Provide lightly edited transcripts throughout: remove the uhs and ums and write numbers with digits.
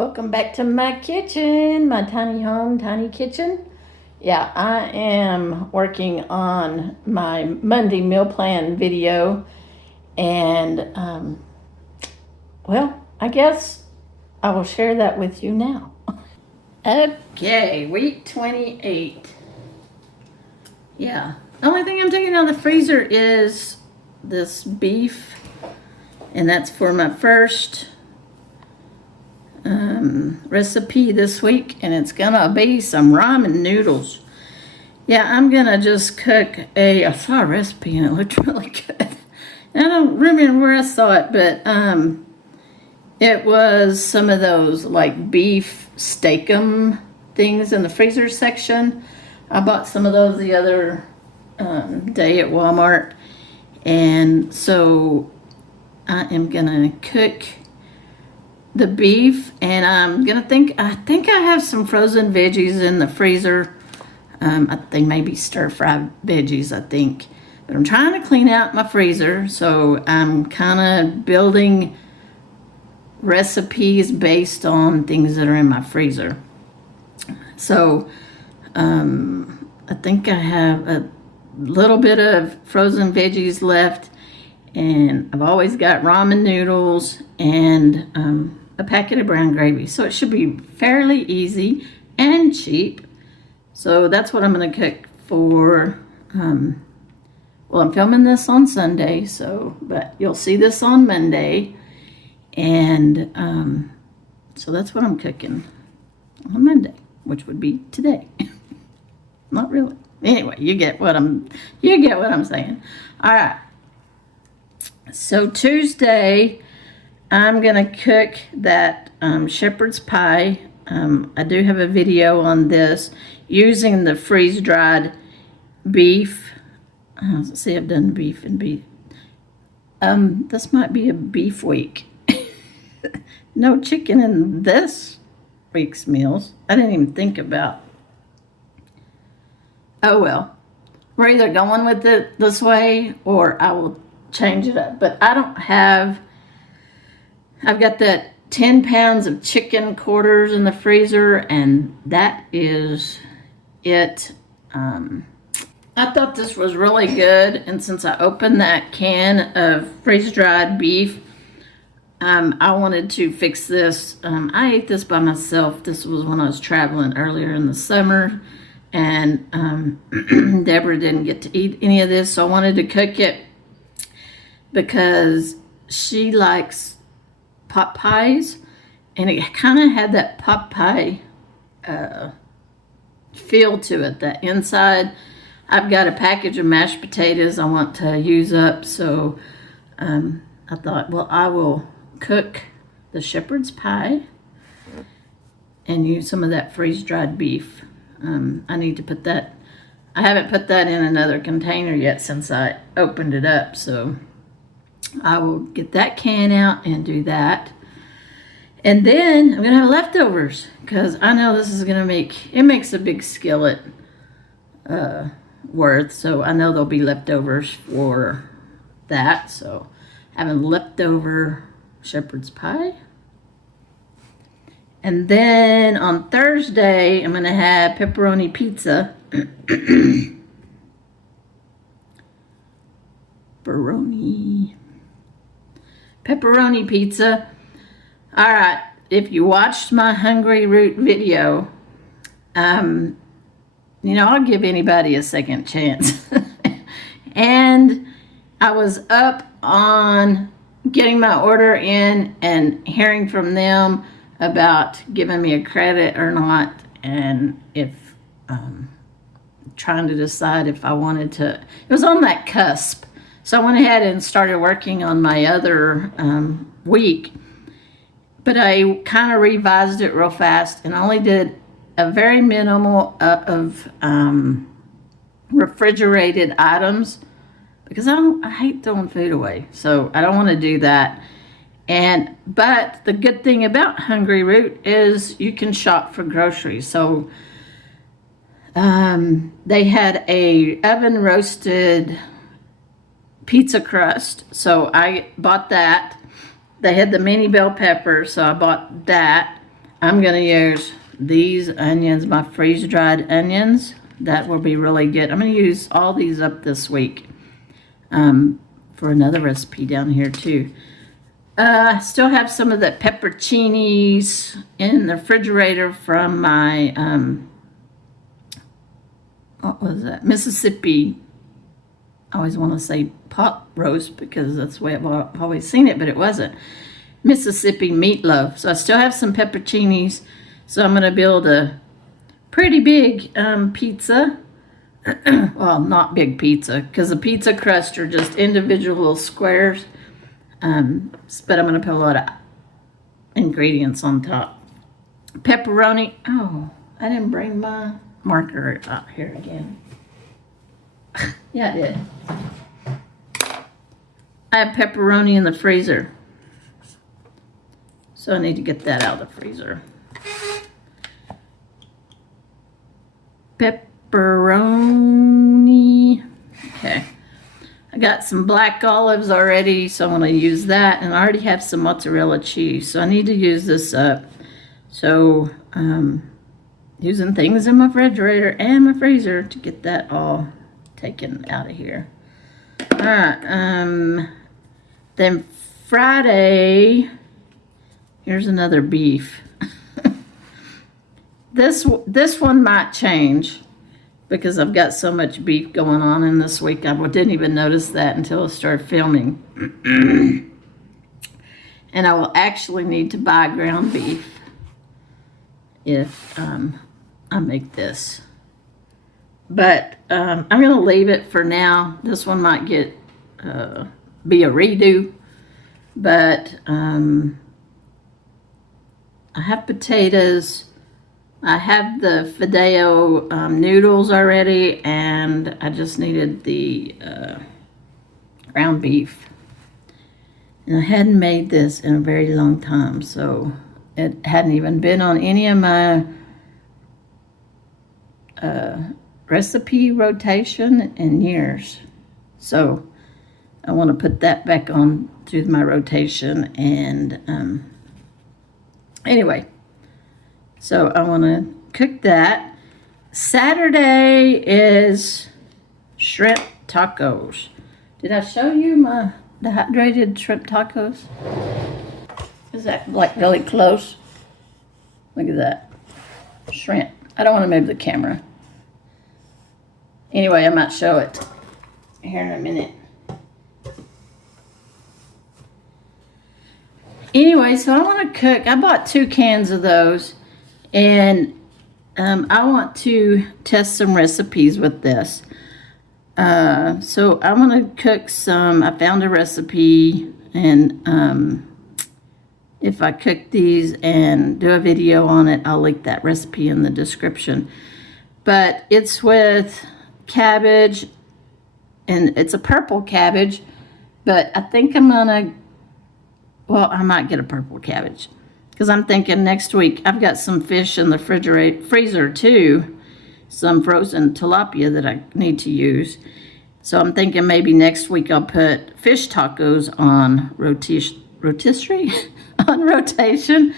Welcome back to my kitchen, my tiny home, tiny kitchen. Yeah, I am working on my Monday meal plan video, and well, I guess I will share that with you now. Okay, week 28. Yeah, the only thing I'm taking out of the freezer is this beef, and that's for my first recipe this week, and it's gonna be some ramen noodles. Yeah, I'm gonna just cook I saw a recipe and it looked really good. I don't remember where I saw it, but it was some of those like beef steakum things in the freezer section. I bought some of those the other day at Walmart, and so I am gonna cook the beef, and I think I have some frozen veggies in the freezer. I think maybe stir-fried veggies, I think. But I'm trying to clean out my freezer, so I'm kind of building recipes based on things that are in my freezer. So I think I have a little bit of frozen veggies left, and I've always got ramen noodles and a packet of brown gravy. So it should be fairly easy and cheap. So that's what I'm going to cook for. Well, I'm filming this on Sunday, but you'll see this on Monday. And so that's what I'm cooking on Monday, which would be today. Not really. Anyway, you get what I'm saying. All right. So Tuesday, I'm gonna cook that shepherd's pie. I do have a video on this using the freeze-dried beef. Let's see, I've done beef and beef. This might be a beef week. No chicken in this week's meals. I didn't even think about. Oh well, we're either going with it this way or I will change it up. But I've got that 10 pounds of chicken quarters in the freezer, and that is it. I thought this was really good, and since I opened that can of freeze-dried beef, I wanted to fix this. I ate this by myself. This was when I was traveling earlier in the summer, and Deborah didn't get to eat any of this, so I wanted to cook it because she likes pot pies, and it kind of had that pot pie feel to it. The inside, I've got a package of mashed potatoes I want to use up, so I thought, well, I will cook the shepherd's pie and use some of that freeze-dried beef. I need to put that, I haven't put that in another container yet since I opened it up, so I will get that can out and do that. And then I'm going to have leftovers because I know this is going to it makes a big skillet worth. So I know there'll be leftovers for that. So having leftover shepherd's pie. And then on Thursday, I'm going to have pepperoni pizza. Pepperoni pizza. All right, if you watched my Hungry Root video, I'll give anybody a second chance. And I was up on getting my order in and hearing from them about giving me a credit or not, and if trying to decide if I wanted to. It was on that cusp. So I went ahead and started working on my other week, but I kind of revised it real fast and only did a very minimal of refrigerated items because I hate throwing food away, so I don't want to do that. But the good thing about Hungry Root is you can shop for groceries. So they had a oven roasted pizza crust, so I bought that. They had the mini bell pepper, so I bought that. I'm going to use these onions, my freeze-dried onions. That will be really good. I'm going to use all these up this week for another recipe down here too. I still have some of the pepperoncinis in the refrigerator from my, what was that? Mississippi. I always want to say pot roast because that's the way I've always seen it, but it wasn't. Mississippi meatloaf. So I still have some pepperoncinis. So I'm going to build a pretty big pizza. Well, not big pizza, because the pizza crust are just individual little squares. But I'm going to put a lot of ingredients on top. Pepperoni. Oh, I didn't bring my marker out here again. Yeah, I did. I have pepperoni in the freezer. So I need to get that out of the freezer. Pepperoni. Okay. I got some black olives already, so I'm going to use that. And I already have some mozzarella cheese, so I need to use this up. So, using things in my refrigerator and my freezer to get that all taken out of here. All right. Then Friday, here's another beef. This one might change because I've got so much beef going on in this week. I didn't even notice that until I started filming. And I will actually need to buy ground beef if I make this. But I'm going to leave it for now. This one might be a redo. But I have potatoes. I have the Fideo noodles already, and I just needed the ground beef. And I hadn't made this in a very long time, so it hadn't even been on any of my recipe rotation in years. So I want to put that back on through my rotation, and anyway. So I want to cook that. Saturday is shrimp tacos. Did I show you my dehydrated shrimp tacos? Is that like really close? Look at that. Shrimp. I don't want to move the camera. Anyway, I might show it here in a minute. Anyway, so I want to cook. I bought 2 cans of those. And I want to test some recipes with this. So I'm going to cook some. I found a recipe, and if I cook these and do a video on it, I'll link that recipe in the description. But it's with cabbage, and it's a purple cabbage, but I think I'm going to, well, I might get a purple cabbage. Because I'm thinking next week, I've got some fish in the freezer too. Some frozen tilapia that I need to use. So I'm thinking maybe next week I'll put fish tacos on rotisserie, on rotation.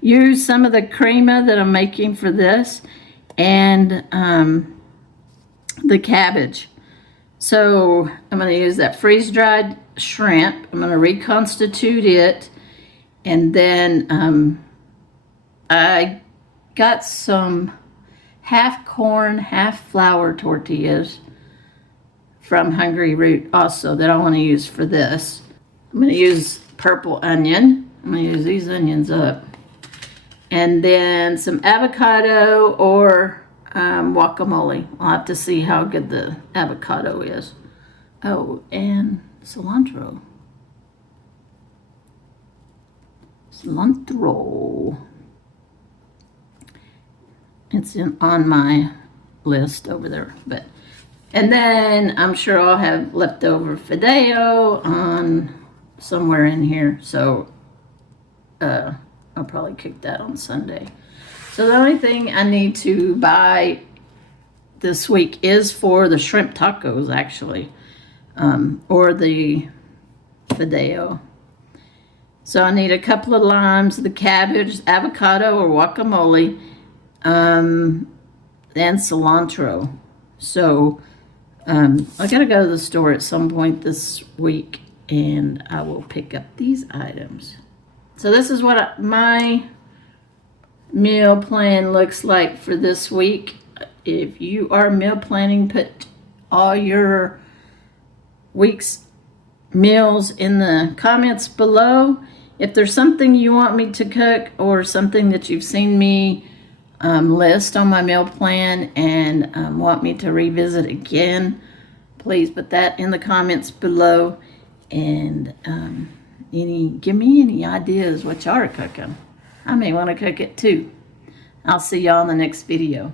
Use some of the crema that I'm making for this. And the cabbage. So I'm going to use that freeze-dried shrimp. I'm going to reconstitute it. And then I got some half corn, half flour tortillas from Hungry Root also that I want to use for this. I'm going to use purple onion. I'm going to use these onions up. And then some avocado or guacamole. I'll have to see how good the avocado is. Oh, and cilantro. Cilantro. It's on my list over there. And then I'm sure I'll have leftover Fideo on somewhere in here. So I'll probably cook that on Sunday. So the only thing I need to buy this week is for the shrimp tacos, actually, or the Fideo. So I need a couple of limes, the cabbage, avocado or guacamole, and cilantro. So I gotta go to the store at some point this week, and I will pick up these items. So this is what my meal plan looks like for this week. If you are meal planning, put all your week's meals in the comments below. If there's something you want me to cook or something that you've seen me list on my meal plan and want me to revisit again, please put that in the comments below, and give me any ideas what y'all are cooking. I may want to cook it too. I'll see y'all in the next video.